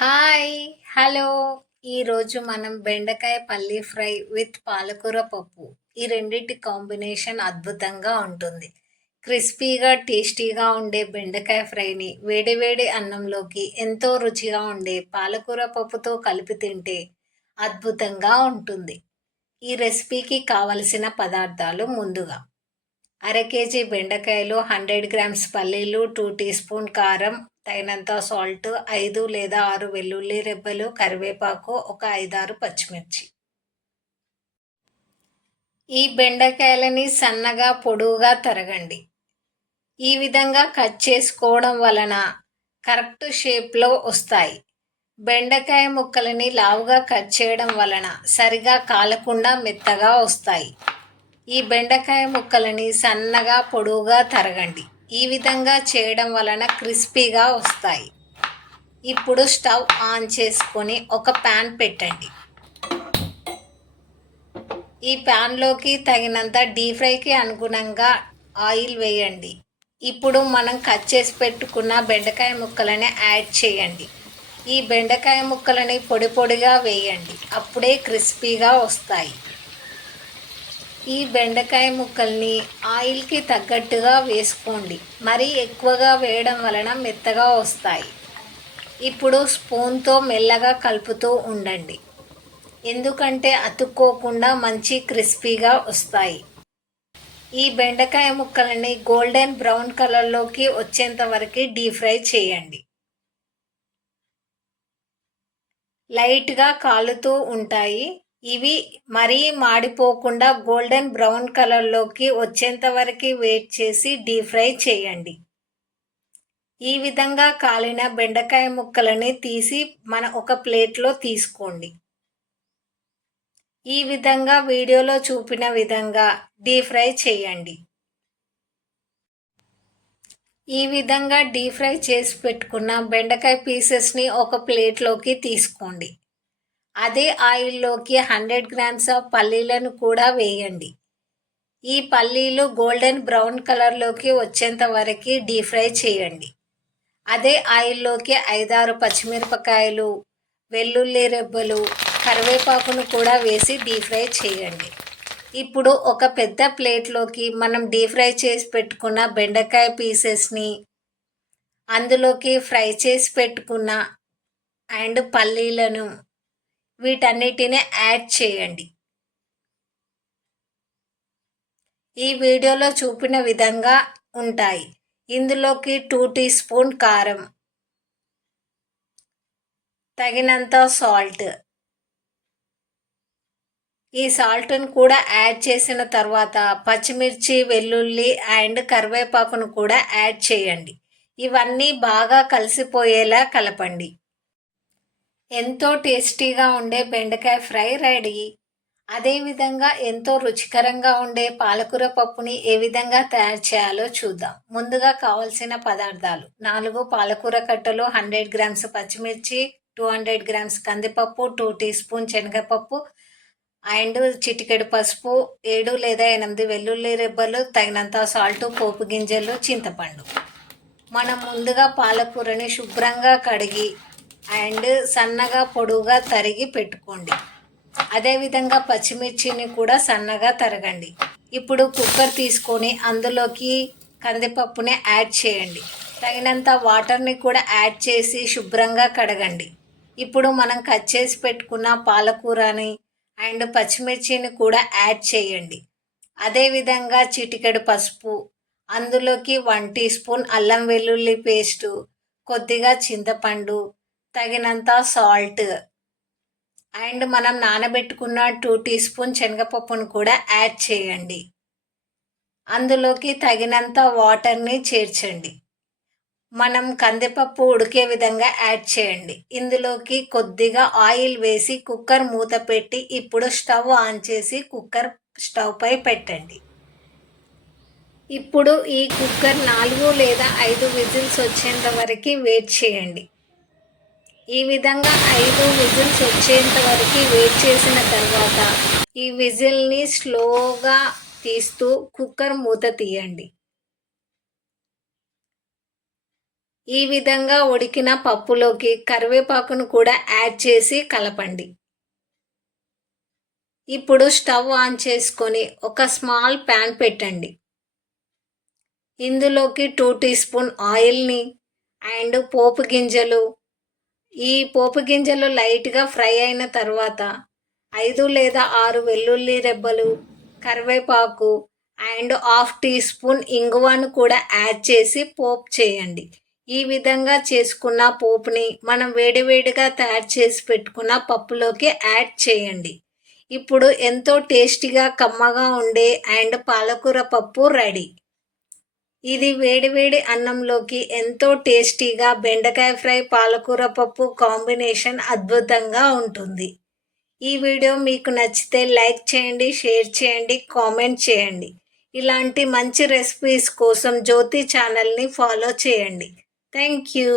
Hi! Hello! ఈరోజు మనం బెండకాయ పల్లీ ఫ్రై విత్ పాలకూర పప్పు. ఈ రెండిటి కాంబినేషన్ అద్భుతంగా ఉంటుంది. క్రిస్పీగా, టేస్టీగా ఉండే బెండకాయ ఫ్రైని వేడి వేడి అన్నంలోకి ఎంతో రుచిగా ఉండే పాలకూర పప్పుతో కలిపి తింటే అద్భుతంగా ఉంటుంది. ఈ రెసిపీకి కావలసిన పదార్థాలు ముందుగా అర కేజీ బెండకాయలు, 100 గ్రామ్స్ పల్లీలు, 2 టీ స్పూన్ కారం, తగినంత సాల్ట్, 5 లేదా 6 వెల్లుల్లి రెబ్బలు, కరివేపాకు, ఒక 5, 6 పచ్చిమిర్చి. ఈ బెండకాయలని సన్నగా పొడవుగా తరగండి. ఈ విధంగా కట్ చేసుకోవడం వలన కరెక్ట్ షేప్లో వస్తాయి. బెండకాయ ముక్కలని లావుగా కట్ చేయడం వలన సరిగా కాలకుండా మెత్తగా వస్తాయి. ఈ బెండకాయ ముక్కలని సన్నగా పొడవుగా తరగండి. ఈ విధంగా చేయడం వలన క్రిస్పీగా వస్తాయి. ఇప్పుడు స్టవ్ ఆన్ చేసుకొని ఒక ప్యాన్ పెట్టండి. ఈ ప్యాన్లోకి తగినంత డీప్ ఫ్రైకి అనుగుణంగా ఆయిల్ వేయండి. ఇప్పుడు మనం కట్ చేసి పెట్టుకున్న బెండకాయ ముక్కలని యాడ్ చేయండి. ఈ బెండకాయ ముక్కలని పొడి పొడిగా వేయండి. అప్పుడే క్రిస్పీగా వస్తాయి. ఈ బెండకాయ ముక్కల్ని ఆయిల్కి తగ్గట్టుగా వేసుకోండి. మరీ ఎక్కువగా వేయడం వలన మెత్తగా వస్తాయి. ఇప్పుడు స్పూన్తో మెల్లగా కలుపుతూ ఉండండి. ఎందుకంటే అతుక్కోకుండా మంచి క్రిస్పీగా వస్తాయి. ఈ బెండకాయ ముక్కలని గోల్డెన్ బ్రౌన్ కలర్లోకి వచ్చేంత వరకు డీప్ ఫ్రై చేయండి. లైట్గా కాలుతూ ఉంటాయి. ఇవి మరీ మాడిపోకుండా గోల్డెన్ బ్రౌన్ కలర్లోకి వచ్చేంత వరకు వెయిట్ చేసి డీప్ ఫ్రై చేయండి. ఈ విధంగా కాలిన బెండకాయ ముక్కలని తీసి ఒక ప్లేట్లో తీసుకోండి. ఈ విధంగా వీడియోలో చూపిన విధంగా డీప్ ఫ్రై చేయండి. ఈ విధంగా డీప్ ఫ్రై చేసి పెట్టుకున్న బెండకాయ పీసెస్ని ఒక ప్లేట్లోకి తీసుకోండి. అదే ఆయిల్లోకి 100 గ్రామ్స్ ఆఫ్ పల్లీలను కూడా వేయండి. ఈ పల్లీలు గోల్డెన్ బ్రౌన్ కలర్లోకి వచ్చేంత వరకు డీప్ ఫ్రై చేయండి. అదే ఆయిల్లోకి 5, 6 పచ్చిమిరపకాయలు, వెల్లుల్లి రెబ్బలు, కరివేపాకును కూడా వేసి డీప్ ఫ్రై చేయండి. ఇప్పుడు ఒక పెద్ద ప్లేట్లోకి మనం డీప్ ఫ్రై చేసి పెట్టుకున్న బెండకాయ పీసెస్ని, అందులోకి ఫ్రై చేసి పెట్టుకున్న పల్లీలను, వీటన్నిటిని యాడ్ చేయండి. ఈ వీడియోలో చూపిన విధంగా ఉంటాయి. ఇందులోకి 2 టీ స్పూన్ కారం, తగినంత సాల్ట్. ఈ సాల్ట్ను కూడా యాడ్ చేసిన తర్వాత పచ్చిమిర్చి, వెల్లుల్లి కరివేపాకును కూడా యాడ్ చేయండి. ఇవన్నీ బాగా కలిసిపోయేలా కలపండి. ఎంతో టేస్టీగా ఉండే బెండకాయ ఫ్రై రెడీ. అదేవిధంగా ఎంతో రుచికరంగా ఉండే పాలకూర పప్పుని ఏ విధంగా తయారు చేయాలో చూద్దాం. ముందుగా కావలసిన పదార్థాలు: 4 పాలకూర కట్టలు, 100 గ్రామ్స్ పచ్చిమిర్చి, 200 గ్రామ్స్ కందిపప్పు, 2 టీ స్పూన్ శనగపప్పు, చిటికెడు పసుపు, 7 లేదా 8 వెల్లుల్లి రెబ్బలు, తగినంత సాల్ట్, పోపు గింజలు, చింతపండు. మనం ముందుగా పాలకూరని శుభ్రంగా కడిగి సన్నగా పొడవుగా తరిగి పెట్టుకోండి. అదేవిధంగా పచ్చిమిర్చిని కూడా సన్నగా తరగండి. ఇప్పుడు కుక్కర్ తీసుకొని అందులోకి కందిపప్పుని యాడ్ చేయండి. తగినంత వాటర్ని కూడా యాడ్ చేసి శుభ్రంగా కడగండి. ఇప్పుడు మనం కట్ చేసి పెట్టుకున్న పాలకూరని పచ్చిమిర్చిని కూడా యాడ్ చేయండి. అదేవిధంగా చిటికెడు పసుపు, అందులోకి 1 టీ స్పూన్ అల్లం వెల్లుల్లి పేస్టు, కొద్దిగా చింతపండు, తగినంత సాల్ట్ మనం నానబెట్టుకున్న 2 టీ స్పూన్ శనగపప్పును కూడా యాడ్ చేయండి. అందులోకి తగినంత వాటర్ని చేర్చండి. మనం కందిపప్పు ఉడికే విధంగా యాడ్ చేయండి. ఇందులోకి కొద్దిగా ఆయిల్ వేసి కుక్కర్ మూత పెట్టి ఇప్పుడు స్టవ్ ఆన్ చేసి కుక్కర్ స్టవ్ పై పెట్టండి. ఇప్పుడు ఈ కుక్కర్ 4 లేదా 5 విజిల్స్ వచ్చేంత వరకు వెయిట్ చేయండి. ఈ విధంగా 5 విజిల్స్ వచ్చేంత వరకు వెయిట్ చేసిన తర్వాత ఈ విజిల్ని స్లోగా తీస్తూ కుక్కర్ మూత తీయండి. ఈ విధంగా ఉడికిన పప్పులోకి కరివేపాకును కూడా యాడ్ చేసి కలపండి. ఇప్పుడు స్టవ్ ఆన్ చేసుకొని ఒక స్మాల్ ప్యాన్ పెట్టండి. ఇందులోకి 2 టీ స్పూన్ ఆయిల్ని అండ్ పోపు గింజలు, ఈ పోపు గింజలు లైట్గా ఫ్రై అయిన తర్వాత 5 లేదా 6 వెల్లుల్లి రెబ్బలు, కరివేపాకు అండ్ హాఫ్ టీ స్పూన్ ఇంగువను కూడా యాడ్ చేసి పోపు చేయండి. ఈ విధంగా చేసుకున్న పోపుని మనం వేడివేడిగా తయారు చేసి పెట్టుకున్న పప్పులోకి యాడ్ చేయండి. ఇప్పుడు ఎంతో టేస్టీగా కమ్మగా ఉండే అండ్ పాలకూర పప్పు రెడీ. ఇది వేడివేడి అన్నంలోకి ఎంతో టేస్టీగా బెండకాయ ఫ్రై పాలకూర పప్పు కాంబినేషన్ అద్భుతంగా ఉంటుంది. ఈ వీడియో మీకు నచ్చితే లైక్ చేయండి, షేర్ చేయండి, కామెంట్ చేయండి. ఇలాంటి మంచి రెసిపీస్ కోసం జ్యోతి ఛానల్ని ఫాలో చేయండి. Thank you.